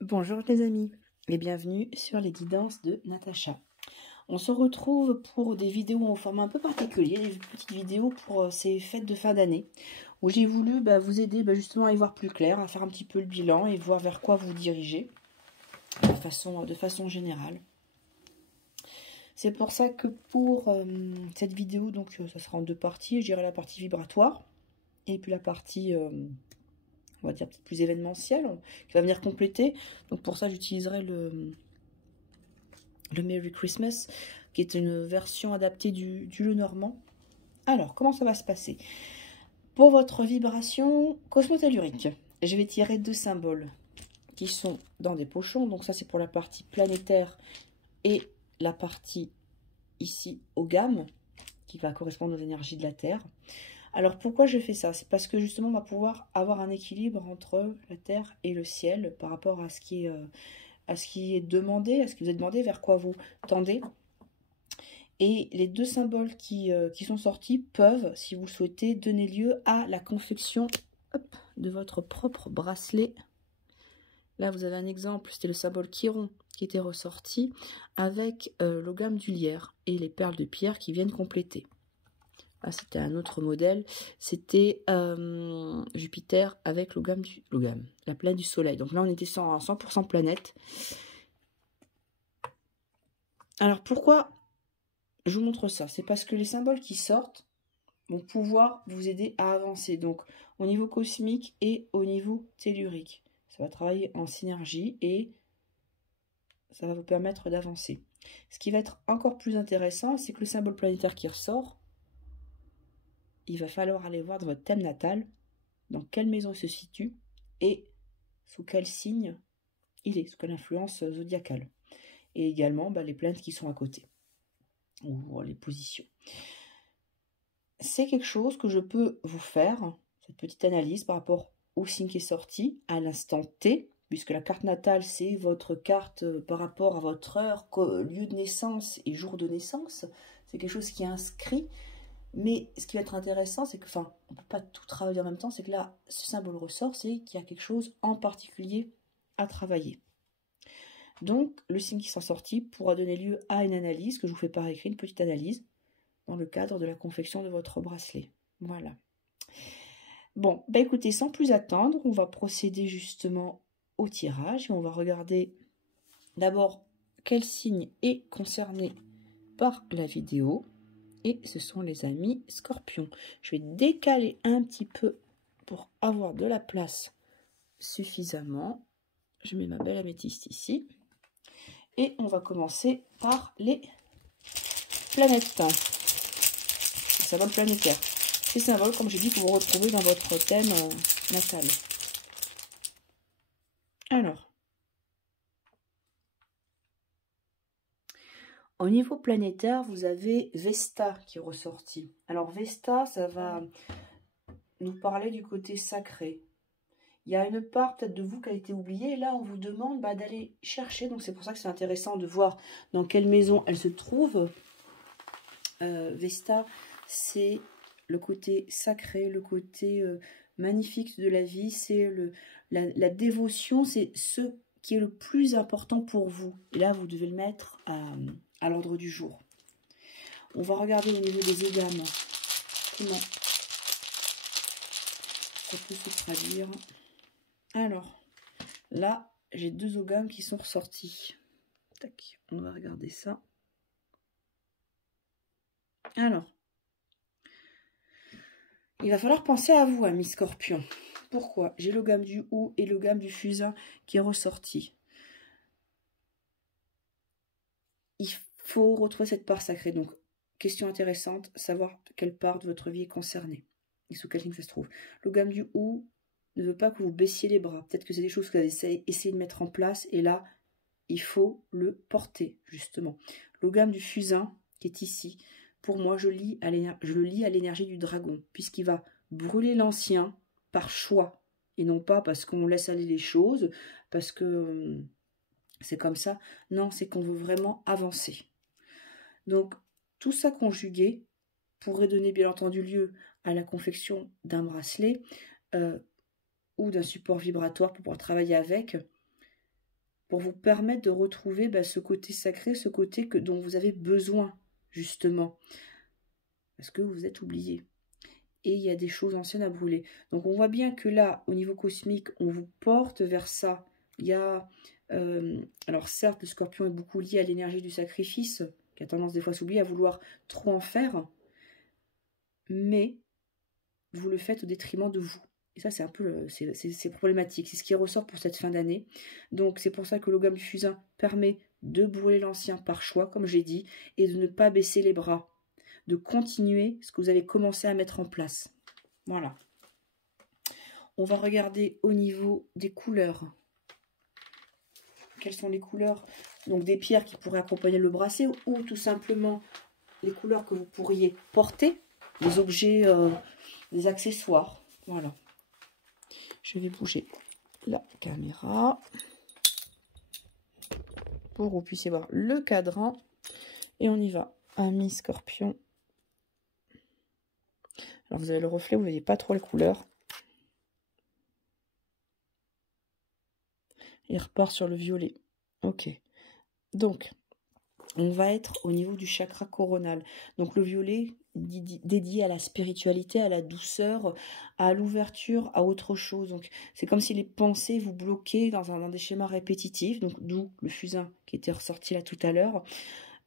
Bonjour les amis et bienvenue sur les guidances de Natacha. On se retrouve pour des vidéos en format un peu particulier, des petites vidéos pour ces fêtes de fin d'année, où j'ai voulu vous aider justement à y voir plus clair, à faire un petit peu le bilan et voir vers quoi vous dirigez de façon générale. C'est pour ça que pour cette vidéo, donc ça sera en deux parties, je dirais la partie vibratoire et puis la partie on va dire plus événementiel, qui va venir compléter. Donc pour ça, j'utiliserai le Merry Christmas, qui est une version adaptée du Lenormand. Alors, comment ça va se passer? Pour votre vibration cosmotellurique, je vais tirer deux symboles qui sont dans des pochons. Donc ça, c'est pour la partie planétaire et la partie ici aux gammes, qui va correspondre aux énergies de la Terre. Alors pourquoi je fais ça? C'est parce que justement on va pouvoir avoir un équilibre entre la terre et le ciel par rapport à ce qui est demandé, à ce qui vous est demandé, vers quoi vous tendez. Et les deux symboles qui sont sortis peuvent, si vous le souhaitez, donner lieu à la confection de votre propre bracelet. Là vous avez un exemple, c'était le symbole Chiron qui était ressorti avec l'ogame du lierre et les perles de pierre qui viennent compléter. Ah, c'était un autre modèle, c'était Jupiter avec la planète du soleil. Donc là, on était en 100% planète. Alors, pourquoi je vous montre ça? C'est parce que les symboles qui sortent vont pouvoir vous aider à avancer. Donc, au niveau cosmique et au niveau tellurique. Ça va travailler en synergie et ça va vous permettre d'avancer. Ce qui va être encore plus intéressant, c'est que le symbole planétaire qui ressort, il va falloir aller voir dans votre thème natal dans quelle maison il se situe et sous quel signe il est, sous quelle influence zodiacale. Et également les planètes qui sont à côté, ou les positions. C'est quelque chose que je peux vous faire, cette petite analyse par rapport au signe qui est sorti à l'instant T, puisque la carte natale, c'est votre carte par rapport à votre heure, lieu de naissance et jour de naissance. C'est quelque chose qui est inscrit. Mais ce qui va être intéressant, c'est que, on ne peut pas tout travailler en même temps, c'est que là, ce symbole ressort, c'est qu'il y a quelque chose en particulier à travailler. Donc, le signe qui s'en sortit pourra donner lieu à une analyse, que je vous fais par écrit, une petite analyse, dans le cadre de la confection de votre bracelet. Voilà. Bon, écoutez, sans plus attendre, on va procéder justement au tirage. Et on va regarder d'abord quel signe est concerné par la vidéo. Et ce sont les amis scorpions. Je vais décaler un petit peu pour avoir de la place suffisamment. Je mets ma belle améthyste ici. Et on va commencer par les planètes. Les symboles planétaires. Ces symboles, comme j'ai dit, que vous retrouvez dans votre thème natal. Alors. Au niveau planétaire, vous avez Vesta qui est ressorti. Alors Vesta, ça va nous parler du côté sacré. Il y a une part peut-être de vous qui a été oubliée. Et là, on vous demande d'aller chercher. Donc c'est pour ça que c'est intéressant de voir dans quelle maison elle se trouve. Vesta, c'est le côté sacré, le côté magnifique de la vie. C'est la dévotion, c'est ce qui est le plus important pour vous. Et là, vous devez le mettre à l'ordre du jour. On va regarder au niveau des égames comment ça peut se traduire. Alors, là, j'ai deux ogames qui sont ressortis. Tac, on va regarder ça. Alors, il va falloir penser à vous, amis scorpions. Pourquoi? J'ai l'ogame du hou et l'ogame du fusain qui est ressorti. Il faut retrouver cette part sacrée. Donc, question intéressante, savoir quelle part de votre vie est concernée et sous quel signe ça se trouve. L'ogame du hou ne veut pas que vous baissiez les bras. Peut-être que c'est des choses que vous avez essayé de mettre en place et là, il faut le porter, justement. L'ogame du fusain, qui est ici, pour moi, je le lis à l'énergie du dragon, puisqu'il va brûler l'ancien par choix, et non pas parce qu'on laisse aller les choses, parce que c'est comme ça. Non, c'est qu'on veut vraiment avancer. Donc, tout ça conjugué pourrait donner, bien entendu, lieu à la confection d'un bracelet ou d'un support vibratoire pour pouvoir travailler avec. pour vous permettre de retrouver ce côté sacré, ce côté dont vous avez besoin, justement. Parce que vous êtes oublié. Et il y a des choses anciennes à brûler. Donc on voit bien que là, au niveau cosmique, on vous porte vers ça. Il y a... alors certes, le scorpion est beaucoup lié à l'énergie du sacrifice, qui a tendance des fois à s'oublier, à vouloir trop en faire. Mais vous le faites au détriment de vous. Et ça, c'est un peu c'est problématique. C'est ce qui ressort pour cette fin d'année. Donc, c'est pour ça que l'Ogame du Fusain permet de brûler l'ancien par choix, comme j'ai dit, et de ne pas baisser les bras. De continuer ce que vous avez commencé à mettre en place. Voilà. On va regarder au niveau des couleurs. Quelles sont les couleurs? Donc, des pierres qui pourraient accompagner le bracelet ou tout simplement les couleurs que vous pourriez porter. Les objets, les accessoires. Voilà. Je vais bouger la caméra pour que vous puissiez voir le cadran. Et on y va. Ami Scorpion. Alors vous avez le reflet, vous ne voyez pas trop les couleurs. Il repart sur le violet. Ok. Donc, on va être au niveau du chakra coronal. Donc le violet dédié à la spiritualité, à la douceur, à l'ouverture, à autre chose. Donc c'est comme si les pensées vous bloquaient dans des schémas répétitifs. Donc d'où le fusain qui était ressorti là tout à l'heure.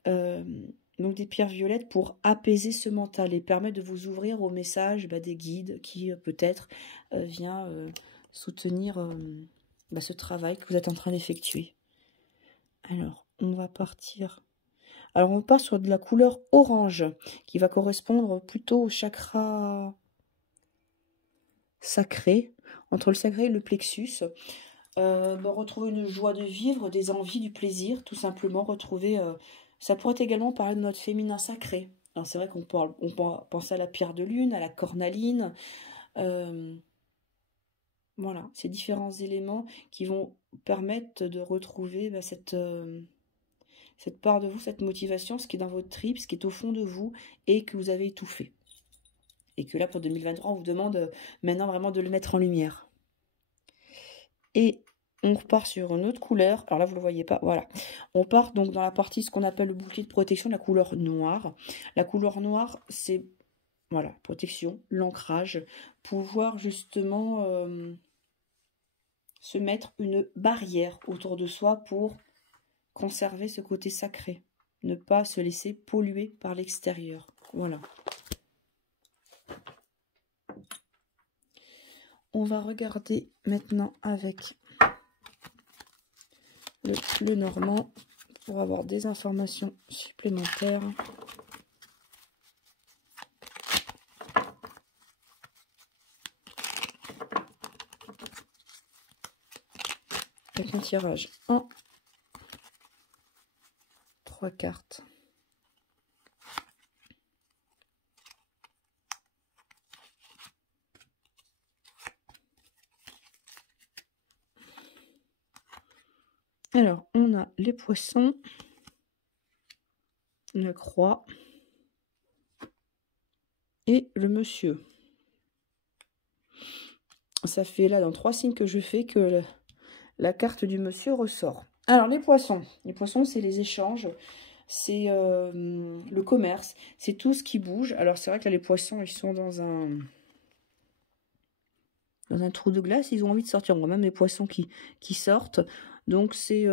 Donc des pierres violettes pour apaiser ce mental et permettre de vous ouvrir au message des guides qui peut-être vient soutenir ce travail que vous êtes en train d'effectuer. Alors, on va partir. Alors, on part sur de la couleur orange, qui va correspondre plutôt au chakra sacré, entre le sacré et le plexus. Retrouver une joie de vivre, des envies, du plaisir, tout simplement. Retrouver, ça pourrait également parler de notre féminin sacré. Alors, c'est vrai qu'on pense à la pierre de lune, à la cornaline. Voilà, ces différents éléments qui vont permettre de retrouver cette part de vous, cette motivation, ce qui est dans votre trip, ce qui est au fond de vous et que vous avez étouffé. Et que là, pour 2023, on vous demande maintenant vraiment de le mettre en lumière. Et on repart sur une autre couleur. Alors là, vous ne le voyez pas. Voilà. On part donc dans la partie, ce qu'on appelle le bouclier de protection, la couleur noire. La couleur noire, c'est, voilà, protection, l'ancrage. Pouvoir justement se mettre une barrière autour de soi pour conserver ce côté sacré, ne pas se laisser polluer par l'extérieur. Voilà. On va regarder maintenant avec le normand pour avoir des informations supplémentaires. Avec un tirage en 3 cartes. Alors, on a les poissons, la croix et le monsieur. Ça fait là, dans 3 signes que je fais, que la carte du monsieur ressort. Alors, les poissons, c'est les échanges, c'est le commerce, c'est tout ce qui bouge. Alors, c'est vrai que là, les poissons, ils sont dans un trou de glace, ils ont envie de sortir. On voit même les poissons qui sortent. Donc, c'est...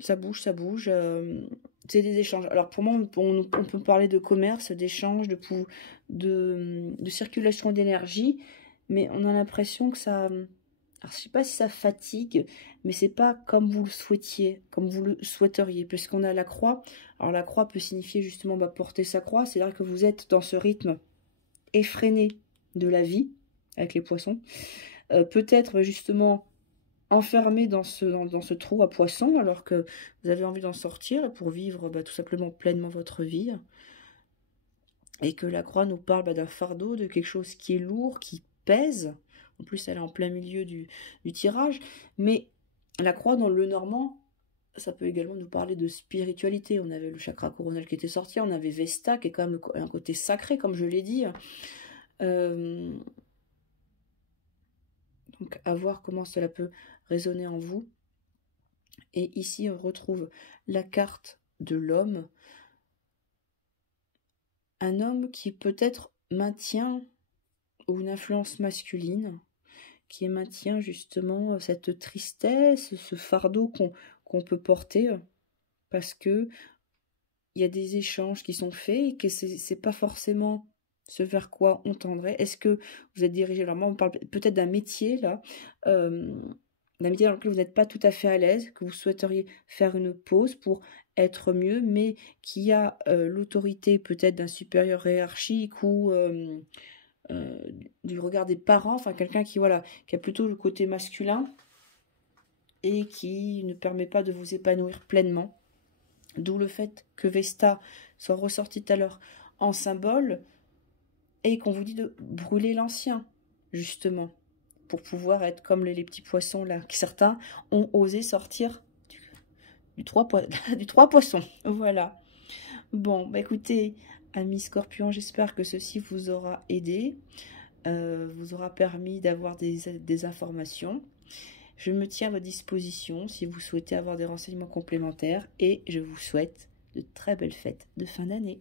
ça bouge. C'est des échanges. Alors, pour moi, on peut parler de commerce, d'échange, de circulation d'énergie. Mais on a l'impression que ça... Alors, je ne sais pas si ça fatigue, mais c'est pas comme vous le souhaitiez, comme vous le souhaiteriez. Puisqu'on a la croix. Alors, la croix peut signifier justement porter sa croix. C'est-à-dire que vous êtes dans ce rythme effréné de la vie, avec les poissons. Peut-être justement enfermé dans ce trou à poissons, alors que vous avez envie d'en sortir pour vivre tout simplement pleinement votre vie. Et que la croix nous parle d'un fardeau, de quelque chose qui est lourd, qui pèse. En plus, elle est en plein milieu du tirage. Mais la croix, dans le normand, ça peut également nous parler de spiritualité. On avait le chakra coronal qui était sorti, on avait Vesta, qui est quand même un côté sacré, comme je l'ai dit. Donc Donc, à voir comment cela peut résonner en vous. Et ici, on retrouve la carte de l'homme. Un homme qui peut-être maintient ou une influence masculine, qui maintient justement cette tristesse, ce fardeau qu'on peut porter, parce que il y a des échanges qui sont faits et que c'est pas forcément ce vers quoi on tendrait. Est-ce que vous êtes dirigé? Alors moi, on parle peut-être d'un métier là, d'un métier dans lequel vous n'êtes pas tout à fait à l'aise, que vous souhaiteriez faire une pause pour être mieux, mais qui a l'autorité peut-être d'un supérieur hiérarchique ou du regard des parents, enfin quelqu'un qui voilà, qui a plutôt le côté masculin et qui ne permet pas de vous épanouir pleinement. D'où le fait que Vesta soit ressorti tout à l'heure en symbole et qu'on vous dit de brûler l'ancien, justement, pour pouvoir être comme les petits poissons là, que certains ont osé sortir du 3 poissons. Voilà. Bon, bah écoutez, amis Scorpion, j'espère que ceci vous aura aidé, vous aura permis d'avoir des informations. Je me tiens à votre disposition si vous souhaitez avoir des renseignements complémentaires et je vous souhaite de très belles fêtes de fin d'année.